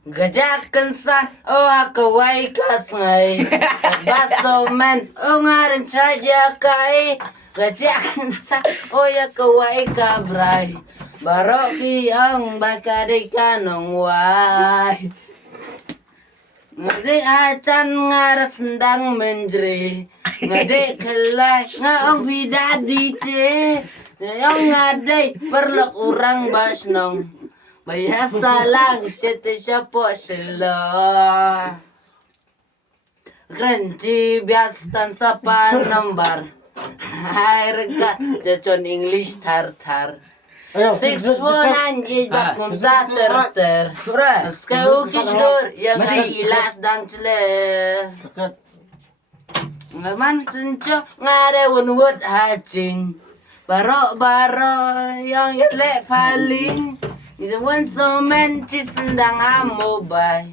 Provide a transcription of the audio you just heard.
Gajakan sa kaway kasngay baso man ngaran saja kay gajakan sa kaway kabray baroki ang bakade kanong way ngade acan ngaras sendang menjre ngade kelai nga ang bidadi ce yang ngade perlek urang basnong Biasa lang siya po sila. Crunchy biastan sa panambar. Hayr ka, jachon English tar-tar. 619 bat kumta ter-ter. Ska ukish dur, yang ilas dang celer. Ngaman cenco ngare wunwut hacing. Baro-baro yang yale paling. Isa one so man chisendang amo bay